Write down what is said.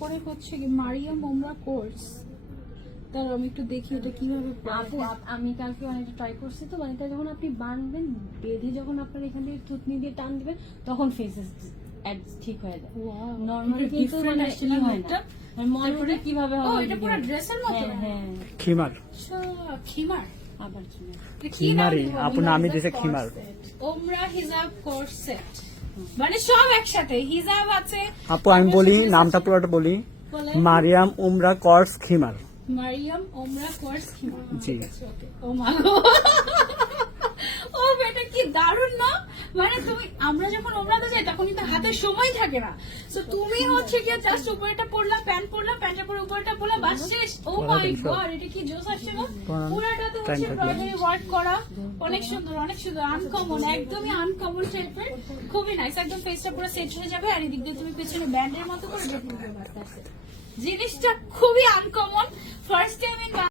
পরে হচ্ছে কি মারিয়াম ওমরা কোর্স, তার আমি একটু দেখি এটা কিভাবে আপু আমি কালকে অনেকটা ট্রাই করছি তো, মানে এটা যখন আপনি বাঁধবেন, বেঁধে যখন আপনার এখান থেকে থুতনি দিয়ে টান দিবেন তখন ফেসেস ঠিক হয়ে যায়। নরমালি কিন্তু মানে ই হয় না, মানে মনে হয় কিভাবে ও হবে। এটা পুরো ড্রেসের মতো। হ্যাঁ খিমার আচ্ছা খিমার, আবার কি এটা কি খিমারি, নাম? আপু নামই দিয়েছে খিমার। ওমরা হিজাব কোর্স সেট, মানে সব একসাথে, হিজাব আছে। আপু আমি বলি নামটা পুরোটা বলি, বলে মারিয়াম উমরা কোর্স খিমার। মারিয়াম ওমরা কোর্স খিমার। জি। ও মা গো, ও বেটা কি দারুণ না, মানে তুমি আমরা যখন ওমরাতে যাই তখন কিন্তু হাতে সময় থাকে না, তো তুমি হচ্ছে কি জাস্ট উপরেটা পরলা, প্যান্ট পরলা, প্যান্টের পরে উপরেটা পরলা, বাস শেষ। ও মাই গড, এটা কি জোস আসছে না। পুরাটাতে হচ্ছে এমব্রয়ডারি ওয়ার্ক করা, অনেক সুন্দর, অনেক সুন্দর, আনকমন, একদমই আনকমন টাইপের, খুবই নাইস। একদম ফেসটা পুরো সেট হয়ে যাবে, আর এদিক দিয়ে তুমি পেছনে ব্যান্ডের মতো করে জিনিসটা খুবই আনকমন। ফার্স্টে